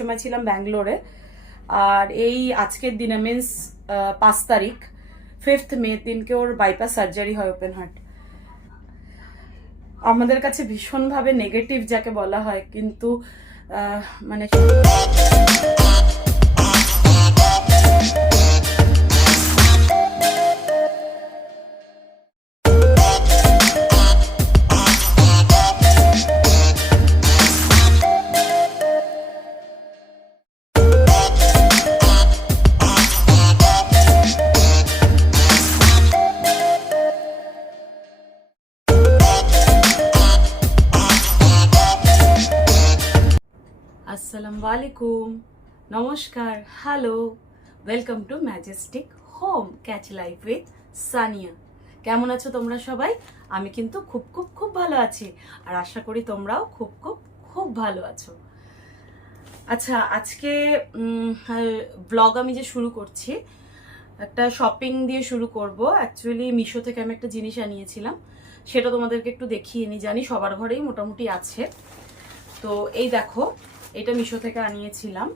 সময় ছিলাম ব্যাঙ্গলোরে। আর এই আজকের দিনে মিন্স পাঁচ তারিখ ফিফথ মে দিনকে ওর বাইপাস সার্জারি হয় ওপেন হার্ট আমাদের কাছে ভীষণভাবে নেগেটিভ যাকে বলা হয়, কিন্তু মানে আলাইকুম। নমস্কার। Hello welcome to majestic home catch life with Sania কেমন আছো তোমরা সবাই? আমি কিন্তু খুব খুব খুব ভালো আছি আর আশা করি তোমরাও খুব খুব খুব ভালো আছো। আচ্ছা আজকে ব্লগ আমি যে শুরু করছি, একটা শপিং দিয়ে শুরু করব। অ্যাকচুয়ালি মিশো থেকে আমি একটা জিনিস আনিয়েছিলাম। সেটা তোমাদেরকে একটু দেখিয়ে নি। জানি সবার ঘরেই মোটামুটি আছে। তো এই দেখো এটা মিশো থেকে আনিয়েছিলাম।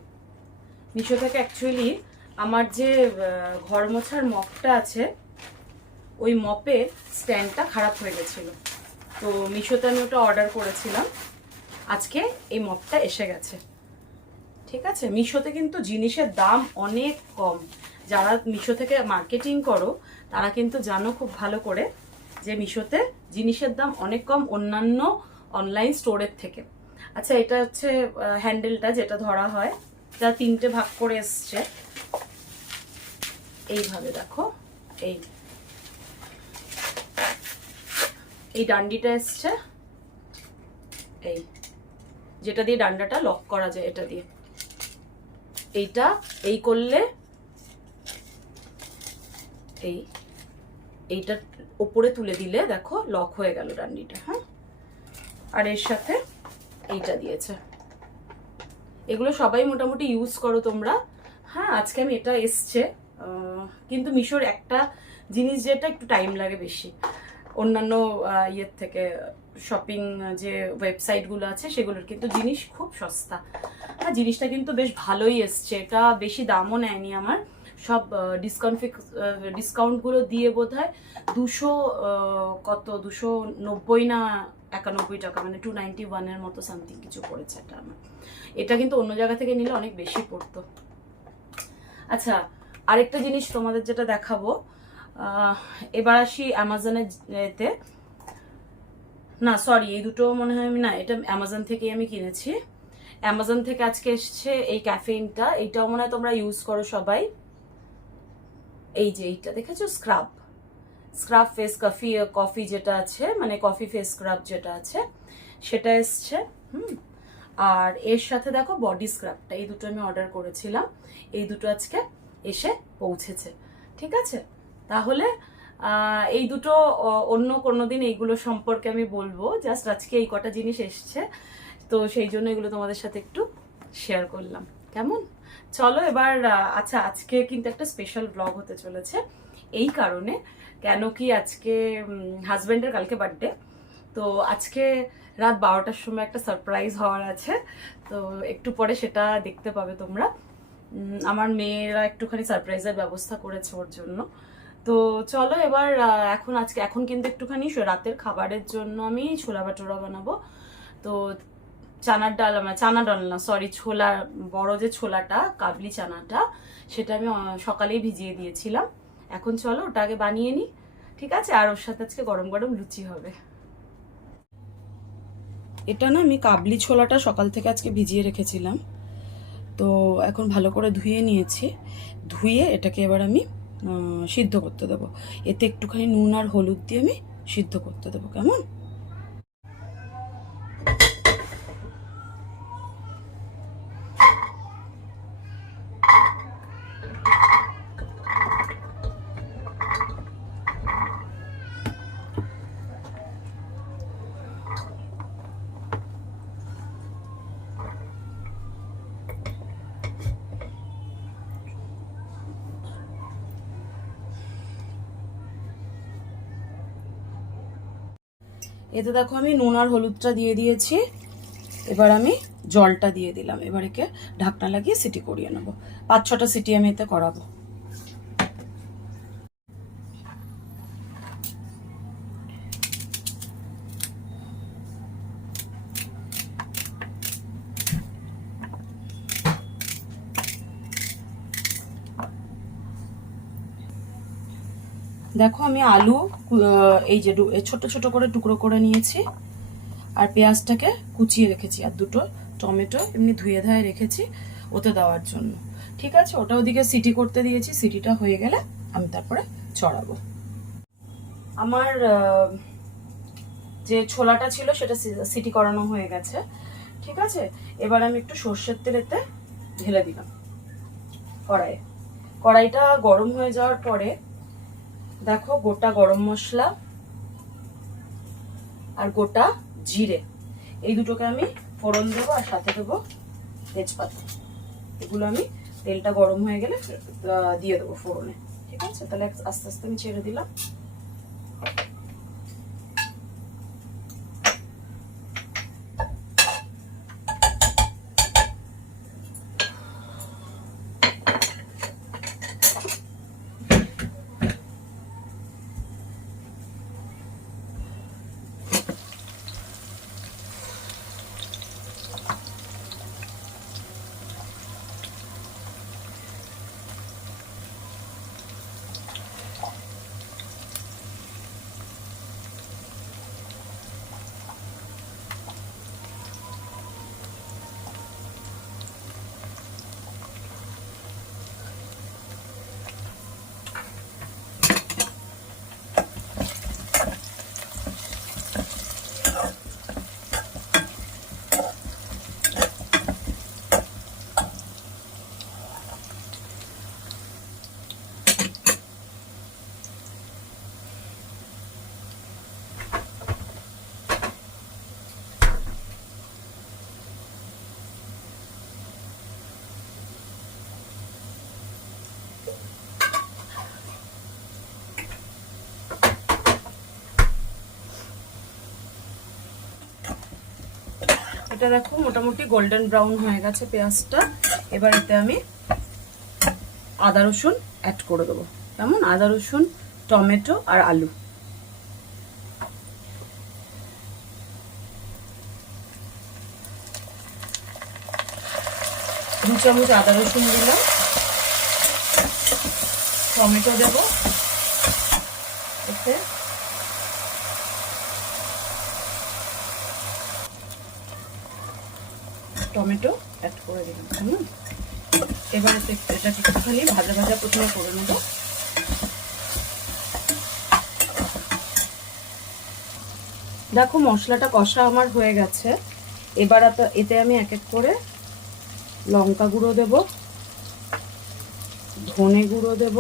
মিশো থেকে অ্যাকচুয়ালি আমার যে ঘর মোছার মপটা আছে, ওই মপের স্ট্যান্ডটা খারাপ হয়ে গেছিল। তো মিশোতে আমি ওটা অর্ডার করেছিলাম। আজকে এই মপটা এসে গেছে। ঠিক আছে? মিশোতে কিন্তু জিনিসের দাম অনেক কম। যারা মিশো থেকে মার্কেটিং করো, তারা কিন্তু জানো খুব ভালো করে যে মিশোতে জিনিসের দাম অনেক কম অন্যান্য অনলাইন স্টোরের থেকে। আচ্ছা এটা হচ্ছে হ্যান্ডেলটা যেটা ধরা হয়, যা তিনটে ভাগ করে এসছে। এইভাবে দেখো, এই। এই ডান্ডিটা এসছে। এই। যেটা দিয়ে ডান্ডাটা লক করা যায়, এটা দিয়ে। এইটা, এই করলে, এই। এইটা ওপরে তুলে দিলে, দেখো লক হয়ে গেল ডান্ডিটা হ্যাঁ? আর এর সাথে এইটা দিয়েছে। এগুলো সবাই মোটামুটি ইউজ করো তোমরা। হ্যাঁ আজকে আমি এটা এসছে। কিন্তু মিশোর একটা জিনিস যেটা একটু টাইম লাগে বেশি। অন্যান্য ইয়ের থেকে শপিং যে ওয়েবসাইটগুলো আছে, সেগুলোর কিন্তু জিনিস খুব সস্তা। হ্যাঁ জিনিসটা কিন্তু বেশ ভালোই এসছে। এটা বেশি দামও নেয়নি আমার। সব ডিসকাউন্ট ডিসকাউন্টগুলো দিয়ে বোধ হয় দুশো কত? দুশো নব্বই না একানব্বই টাকা মানে টু নাইনটি ওয়ানের মতো সামথিং কিছু পড়েছে এটা আমার। এটা কিন্তু অন্য জায়গা থেকে নিলে অনেক বেশি পড়তো। আচ্ছা আরেকটা জিনিস তোমাদের যেটা দেখাবো এবার আসি অ্যামাজনের এতে। না সরি এই দুটো মনে হয় আমি, না, এটা অ্যামাজন থেকেই আমি কিনেছি। অ্যামাজন থেকে আজকে এসছে এই ক্যাফেইনটা এইটাও মনে হয় তোমরা ইউজ করো সবাই। এই যে, এইটা দেখেছ? Scrub scrub face coffee coffee যেটা আছে মানে কফি ফেস স্ক্রাব যেটা আছে, সেটা এসছে, হুম। আর এর সাথে দেখো বডি স্ক্রাবটা, এই দুটো আমি অর্ডার করেছিলাম, এই দুটো আজকে এসে পৌঁছেছে, ঠিক আছে? তাহলে এই দুটো অন্য কোনো দিন এইগুলো সম্পর্কে আমি বলব, জাস্ট আজকে এই কটা জিনিস এসছে, তো সেই জন্য এগুলো তোমাদের সাথে একটু শেয়ার করলাম, কেমন? চলো এবার আচ্ছা আজকে কিন্তু একটা স্পেশাল ব্লগ হতে চলেছে, এই কারণে কেন কি আজকে হাজব্যান্ডের কালকে বার্থডে তো আজকে রাত বারোটার সময় একটা সারপ্রাইজ হওয়ার আছে, তো একটু পরে সেটা দেখতে পাবে তোমরা। আমার মেয়েরা একটুখানি সারপ্রাইজের ব্যবস্থা করেছে ওর জন্য। তো চলো এবার এখন আজকে, এখন কিন্তু একটুখানি রাতের খাবারের জন্য আমি ছোলা ভাটোরা বানাবো। তো চানার ডাল মানে চানা ডাল না সরি ছোলা, বড় যে ছোলাটা, কাবলি চানাটা, সেটা আমি সকালেই ভিজিয়ে দিয়েছিলাম। এখন চলো ওটা আগে বানিয়ে নিই ঠিক আছে? আর ওর সাথে আজকে গরম গরম লুচি হবে। এটা না আমি কাবলি ছোলাটা সকাল থেকে আজকে ভিজিয়ে রেখেছিলাম। তো এখন ভালো করে ধুয়ে নিয়েছি। ধুয়ে এটাকে এবার আমি সিদ্ধ করতে দেবো। এতে একটুখানি নুন আর হলুদ দিয়ে আমি সিদ্ধ করতে দেবো, কেমন? এতে দেখো আমি নুন আর হলুদটা দিয়ে দিয়েছি। এবার আমি জলটা দিয়ে দিলাম। এবার একে ঢাকনা লাগিয়ে সিটি করিয়ে নেব। পাঁচ ছটা সিটি আমি এতে করাবো। দেখো, আমি আলু এই যে ছোট ছোট করে টুকরো করে নিয়েছি আর পেঁয়াজটাকে কুচিয়ে রেখেছি আর দুটো টমেটো এমনি ধুয়ে ধায়ে রেখেছি ওতে দেওয়ার জন্য। ঠিক আছে? ওটা ওদিকে সিটি করতে দিয়েছি, সিটিটা হয়ে গেলে আমি তারপরে চড়াবো। আমার যে ছোলাটা ছিল সেটা সিটি করানো হয়ে গেছে। ঠিক আছে? এবার আমি একটু সর্ষের তেলেতে ঢেলে দিলাম কড়াইয়ে। কড়াইটা গরম হয়ে যাওয়ার পরে দেখো, গোটা গরম মশলা আর গোটা জিরে। এই দুটোকে আমি ফোড়ন দেবো আর সাথে দেবো তেজপাতা। এগুলো আমি তেলটা গরম হয়ে গেলে দিয়ে দেবো ফোড়নে। ঠিক আছে? তাহলে আস্তে আস্তে আমি ছেড়ে দিলাম। এটা দেখো, মোটামুটি গোল্ডেন ব্রাউন হয়ে গেছে পেঁয়াজটা। এবার এতে আমি আদা রসুন অ্যাড করে দেবো। কেমন? আদা রসুন, টমেটো আর আলু। দু চামচ আদা রসুন দিলাম। টমেটো দেবো এতে টমেটো অ্যাড করে দিলাম। কেমন এবার এটাকে একটুখানি ভাজা ভাজা প্রথমে করে নেব। দেখো মশলাটা কষা আমার হয়ে গেছে। এবার এতে আমি এক এক করে লঙ্কা গুঁড়ো দেব। ধনে গুঁড়ো দেব।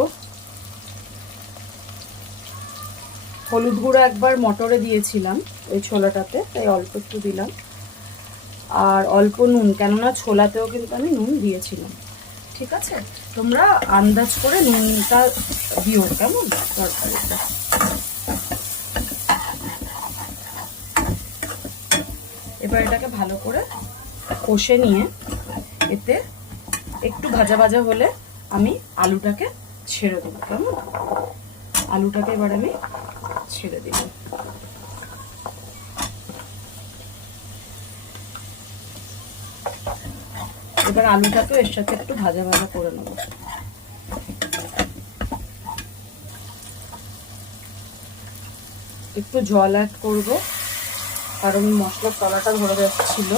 হলুদ গুঁড়ো একবার মটরে দিয়েছিলাম ওই ছোলাটাতে, তাই অল্প একটু দিলাম। আর অল্প নুন, কেননা ছোলাতেও কিন্তু আমি নুন দিয়েছিলাম। ঠিক আছে? তোমরা আন্দাজ করে নুনটা দিও, কেমন? তরকারিটা। এবার এটাকে ভালো করে কষে নিয়ে এতে একটু ভাজা ভাজা হলে আমি আলুটাকে ছেড়ে দেবো, কেমন? আলুটাকে এবার আমি ছেড়ে দিলাম এবার আলুটাকে এর সাথে একটু ভাজা ভাজা করে নেব। একটু জল অ্যাড করব, কারণ মশলার তলাটা ধরে যাচ্ছিল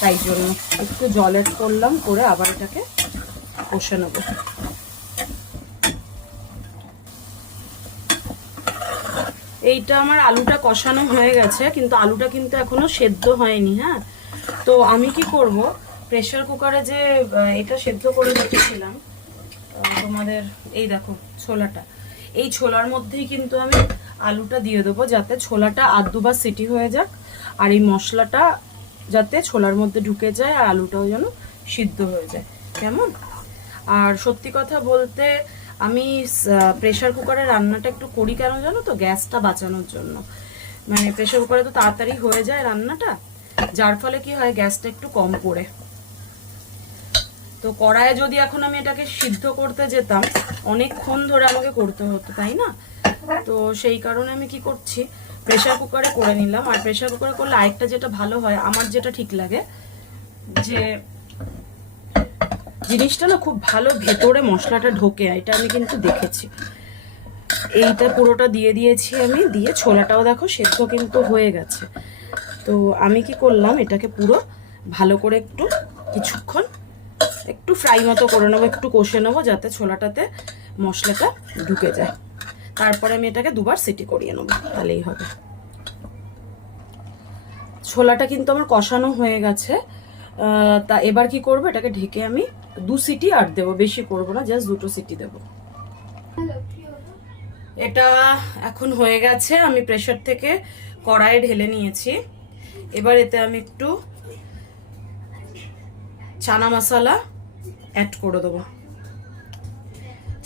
তাই জন্য একটু জল অ্যাড করলাম, করে আবার এটাকে কষে নেব। এইটা আমার আলুটা কষানো হয়ে গেছে, কিন্তু আলুটা কিন্তু এখনও সেদ্ধ হয়নি হ্যাঁ? তো আমি কি করব প্রেসার কুকারে যে এটা সেদ্ধ করে রেখেছিলাম তোমাদের এই দেখো ছোলাটা। এই ছোলার মধ্যেই কিন্তু আমি আলুটা দিয়ে দেবো যাতে ছোলাটা আধ দুবার সিটি হয়ে যাক, আর এই মশলাটা যাতে ছোলার মধ্যে ঢুকে যায় আর আলুটাও যেন সিদ্ধ হয়ে যায়। কেমন? আর সত্যি কথা বলতে, আমি প্রেশার কুকারে রান্নাটা একটু করি কেন জানো তো? গ্যাসটা বাঁচানোর জন্য। মানে প্রেশার কুকারে তো তাড়াতাড়ি হয়ে যায় রান্নাটা, যার ফলে কি হয়, গ্যাসটা একটু কম পড়ে। তো কড়াইয়ে যদি এখন আমি এটাকে সিদ্ধ করতে যেতাম, অনেকক্ষণ ধরে আমাকে করতে হতো, তাই না? তো সেই কারণে আমি কি করছি প্রেশার কুকারে করে নিলাম। আর প্রেশার কুকারে করলে আরেকটা যেটা ভালো হয়, আমার যেটা ঠিক লাগে, যে জিনিসটা না খুব ভালো ভেতরে মশলাটা ঢোকে, এটা আমি কিন্তু দেখেছি। এইটা পুরোটা দিয়ে দিয়েছি আমি, দিয়ে ছোলাটাও দেখো সেদ্ধ কিন্তু হয়ে গেছে। তো আমি কি করলাম, এটাকে পুরো ভালো করে একটু কিছুক্ষণ একটু ফ্রাই মতো করে নেব, একটু কষে নেব, যাতে ছোলাটাতে মশলাটা ঢুকে যায়। তারপরে আমি এটাকে দুবার সিটি করিয়ে নেব, তাহলেই হবে। ছোলাটা কিন্তু আমার কষানো হয়ে গেছে। তা এবার কি করব, এটাকে ঢেকে আমি দু সিটি আর দেবো, বেশি করব না, জাস্ট দুটো সিটি দেবো। এটা এখন হয়ে গেছে, আমি প্রেশার থেকে কড়াইয়ে ঢেলে নিয়েছি। এবার এতে আমি একটু চানা মশলা অ্যাড করে দেবো।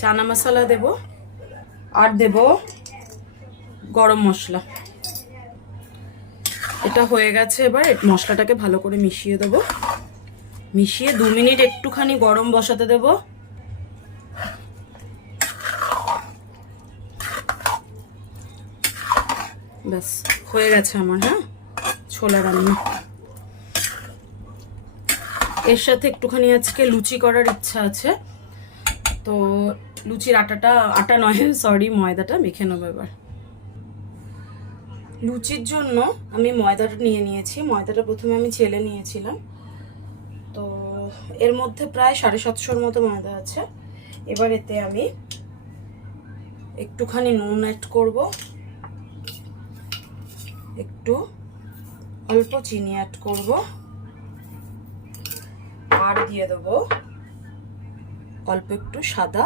চানা মশলা দেব আর দেব গরম মশলা। এটা হয়ে গেছে এবার মশলাটাকে ভালো করে মিশিয়ে দেবো। মিশিয়ে দু মিনিট একটুখানি গরম বসাতে দেবো। ব্যাস, হয়ে গেছে আমার হ্যাঁ? ছোলা রান্না। এর সাথে একটুখানি আজকে লুচি করার ইচ্ছা আছে। তো লুচির আটাটা, আটা নয় সরি ময়দাটা মেখে নেব এবার। লুচির জন্য আমি ময়দাটা নিয়ে নিয়েছি। ময়দাটা প্রথমে আমি ছেলে নিয়েছিলাম। তো এর মধ্যে প্রায় সাড়ে সাতশোর মতো ময়দা আছে। এবার এতে আমি একটুখানি নুন অ্যাড করব। একটু অল্প চিনি অ্যাড করব। আর দিয়ে দেবো অল্প একটু সাদা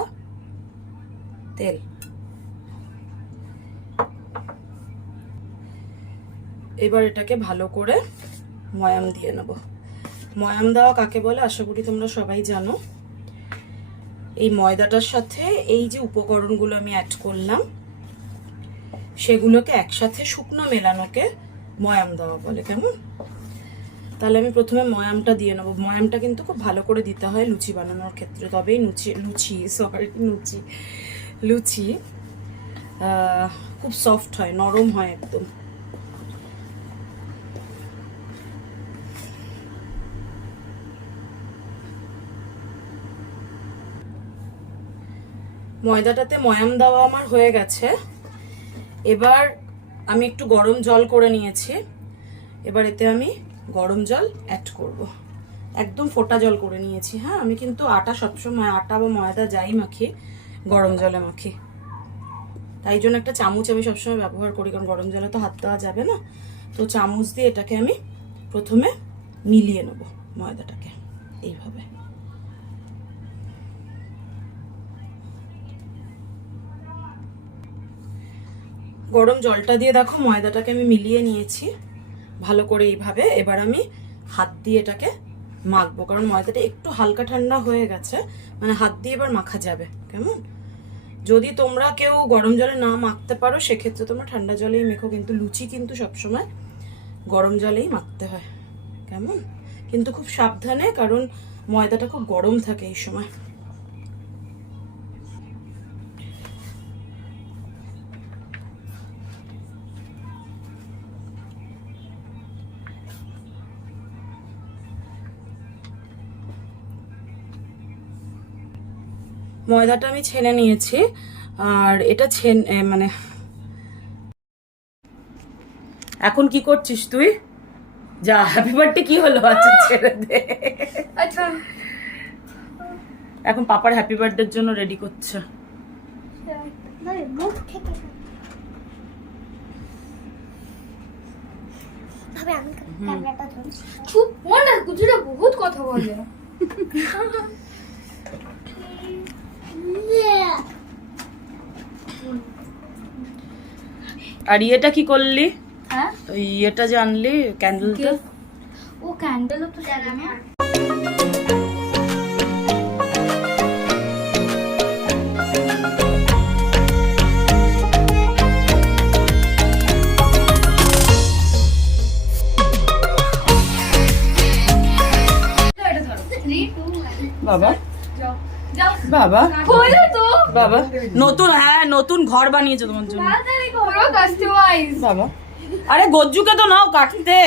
তেল। এবার এটাকে ভালো করে ময়াম দিয়ে নেব। ময়াম দেওয়া কাকে বলে? আশা করি তোমরা সবাই জানো। এই ময়দাটার সাথে এই যে উপকরণগুলো আমি অ্যাড করলাম, সেগুলোকে একসাথে শুকনো মেলানোকে ময়াম দেওয়া বলে। কেমন? তাহলে আমি প্রথমে ময়ামটা দিয়ে নেব। ময়ামটা কিন্তু খুব ভালো করে দিতে হয় লুচি বানানোর ক্ষেত্রে। তবেই লুচি লুচি সরি লুচি লুচি খুব সফট হয়, নরম হয় একদম। ময়দাটাতে ময়াম দেওয়া আমার হয়ে গেছে। এবার আমি একটু গরম জল করে নিয়েছি। এবার এতে আমি গরম জল অ্যাড করব। একদম ফোটা জল করে নিয়েছি হ্যাঁ? আমি কিন্তু আটা সবসময়, আটা বা ময়দা যাই মাখি, গরম জলে মাখি। তাই জন্য একটা চামচ আমি সবসময় ব্যবহার করি, কারণ গরম জলে তো হাত দেওয়া যাবে না। তো চামচ দিয়ে এটাকে আমি প্রথমে মিলিয়ে নেব ময়দাটাকে, এইভাবে। গরম জলটা দিয়ে দেখো ময়দাটাকে আমি মিলিয়ে নিয়েছি। ভালো করে এইভাবে এবার আমি হাত দিয়ে এটাকে মাখবো। কারণ ময়দাটা একটু হালকা ঠান্ডা হয়ে গেছে মানে হাত দিয়ে এবার মাখা যাবে, কেমন? যদি তোমরা কেউ গরম জলে না মাখতে পারো, সেক্ষেত্রে তোমরা ঠান্ডা জলেই মেখো, কিন্তু লুচি কিন্তু সবসময় গরম জলেই মাখতে হয়, কেমন? কিন্তু খুব সাবধানে, কারণ ময়দাটা খুব গরম থাকে এই সময়। ময়দাটা আমি ছেনে নিয়েছি। আর এটা ছেন মানে এখন কি করছিস তুই? যা হ্যাপি বার্থডে কি হলো আচ্ছা ছেড়ে দে। আচ্ছা। এখন পাপার হ্যাপি বার্থডের জন্য রেডি করছে। চুপ মনে গুজরে বহুত কথা বলে। আর ইয়েটা কি করলি? হ্যাঁ? ওই ইয়েটা যে আনলি ক্যান্ডেলটা ও ক্যান্ডেল তো জানি বাবা? বাবা? বাবা নতুন হ্যাঁ নতুন ঘর বানিয়েছে তোমার জন্য। বাবা। আরে গজ্জুকে তো নাও কাটতে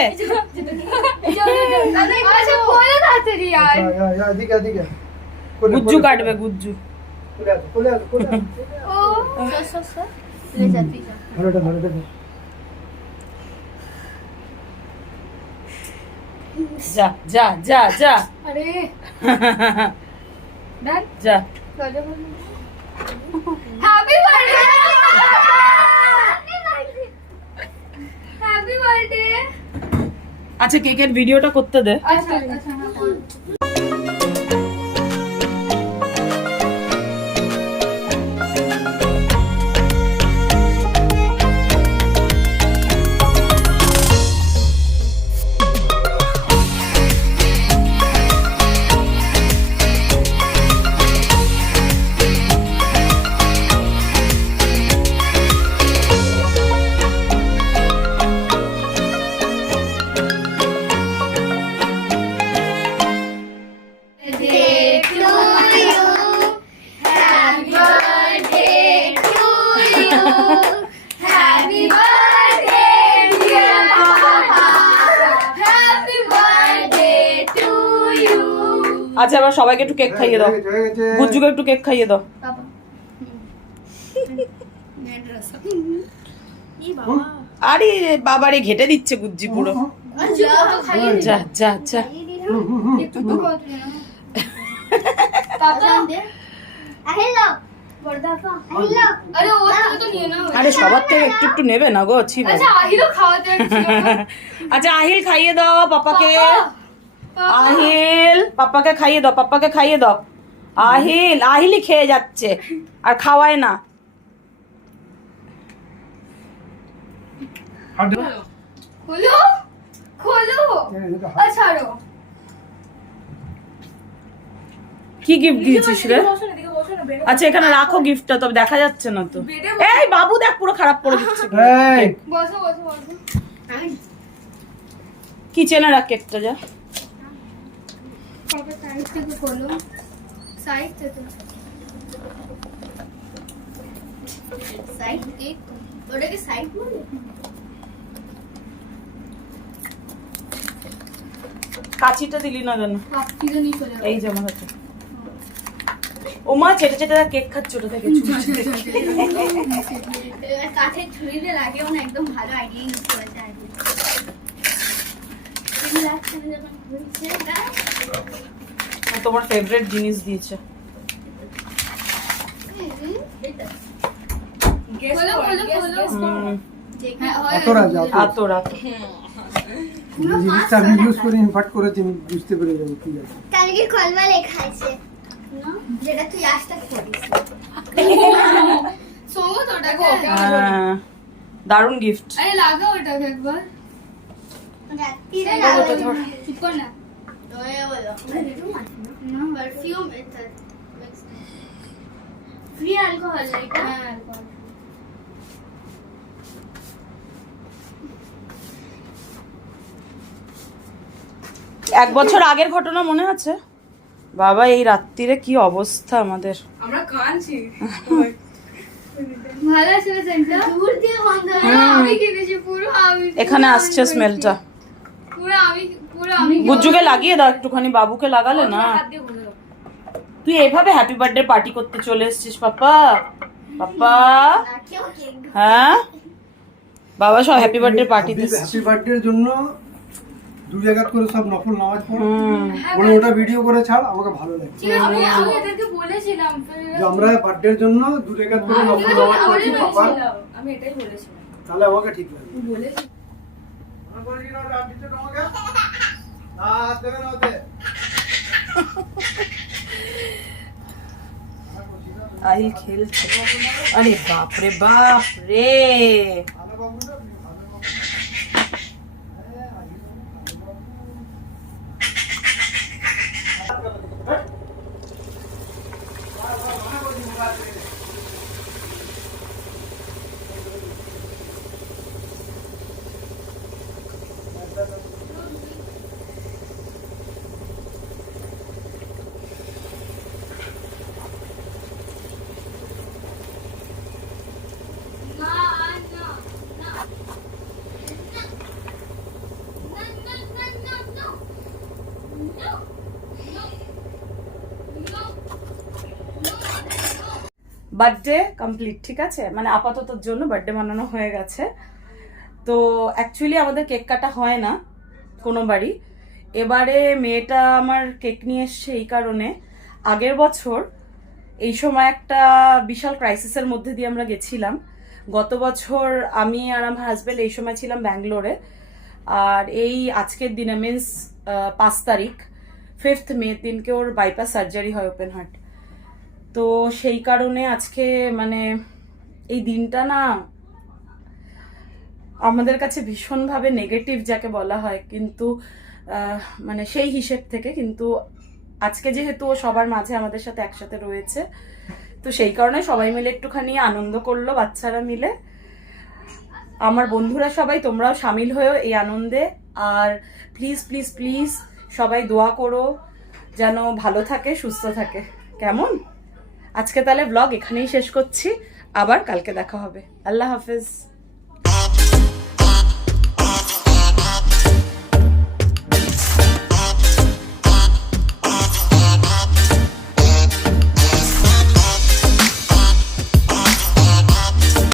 গুজ্জু কাটবে গুজ্জু। যা যা যা যা। যা। আচ্ছা কেকের ভিডিওটা করতে দে? আচ্ছা আচ্ছা। সবাইকে একটু কেক খাইয়ে দাও। গুজ্জুকে একটু কেক খাইয়ে দাও। আরে বাবারে ঘেটে দিচ্ছে গুজ্জি পুরো। যা যা আরে সবার থেকে একটু একটু নেবে না গো ছি আচ্ছা আহিল খাইয়ে দাও পাপাকে। আহিল পাপাকে খাইয়ে দাও পাপাকে খাইয়ে দাও। আহিল আহিলই খেয়ে যাচ্ছে আর খাওয়ায় না। কি গিফট দিয়েছিস রে? আচ্ছা এখানে রাখো গিফটটা তবে দেখা যাচ্ছে না তো। এই বাবু দেখ পুরো খারাপ করে দিচ্ছে। কি চেনে রাখ কেকটা যা? কবে সাইড থেকে সাইড থেকে কাচিটা দিলি না কেন? এই যে আমার হাতে। ও মা চেটে চেটে কেক খাচ্ছ ওটা থেকে না একদম ভালো আইডিয়া তোমার ফেভারিট জিনিস দিয়েছে। হুম, হ্যাঁ, হয়। অত রাজ, অত। আতো রাত এই জিনিসটা আমি ইউজ করে ইনভার্ট করেছি আমি বুঝতে পেরে যাব ঠিক আছে। কালকে কলমা লেখা আছে। যেটা তুই আজটা করিস সোমো তো ওটাকে হ্যাঁ, দারুণ গিফট আরে লাগাও ওটাকে একবার। রাত্রিরে ওটা চুপ কর না। এক বছর আগের ঘটনা মনে আছে? বাবা এই রাত্রিরে কি অবস্থা আমাদের? ভালো আছে না দূর দিয়ে গন্ধ পুরো আমি কিনেছি পুরো আমি এখানে আসছে স্মেলটা গুজ্জুকে লাগিয়ে দাও একটুখানি বাবুকে লাগালে না। তুই এভাবে হ্যাপি বার্থডে পার্টি করতে চলে এসেছিস পাপা? পাপা? হ্যাঁ? বাবা সব happy birthday party this happy birthday জন্য দু জায়গা করে সব নফল নামাজ পড়ো। হুম। বলে ওটা ভিডিও করে ছাড় আমাকে ভালো লাগে। ঠিক আছে, আমি আমি এদেরকে বলেছিলাম যে আমরা বার্থডের জন্য দু জায়গা করে নফল নামাজ পড়ছি পাপা। আমি এটাই বলেছিলাম। তাহলে আমাকে ঠিক লাগে। বলেছি। মনে করি না রাত দিতে তোমাকে? না হাত দেবে না ওতে আহিল খেলছে বার্থডে কমপ্লিট ঠিক আছে? মানে আপাততর জন্য বার্থডে বানানো হয়ে গেছে। তো অ্যাকচুয়ালি আমাদের কেক কাটা হয় না, কোনো বাড়ি। এবারে মেয়েটা আমার কেক নিয়ে এসছে এই কারণে। আগের বছর এই সময় একটা বিশাল ক্রাইসিসের মধ্যে দিয়ে আমরা গেছিলাম। গত বছর আমি আর আমার হাজব্যান্ড এই সময় ছিলাম ব্যাঙ্গালোরে। আর এই আজকের দিনে মিন্স পাঁচ তারিখ ফিফথ মে দিনকে ওর বাইপাস সার্জারি হয় ওপেন হার্ট তো সেই কারণে আজকে মানে এই দিনটা না আমাদের কাছে ভীষণভাবে নেগেটিভ যাকে বলা হয়, কিন্তু মানে সেই হিসেব থেকে কিন্তু আজকে যেহেতু ও সবার মাঝে আমাদের সাথে একসাথে রয়েছে, তো সেই কারণে সবাই মিলে একটুখানি আনন্দ করল বাচ্চারা মিলে। আমার বন্ধুরা সবাই, তোমরাও সামিল হয়েও এই আনন্দে। আর প্লিজ প্লিজ প্লিজ সবাই দোয়া করো যেন ভালো থাকে, সুস্থ থাকে। কেমন? আজকে তাহলে ব্লগ এখানেই শেষ করছি। আবার কালকে দেখা হবে। আল্লাহ হাফেজ।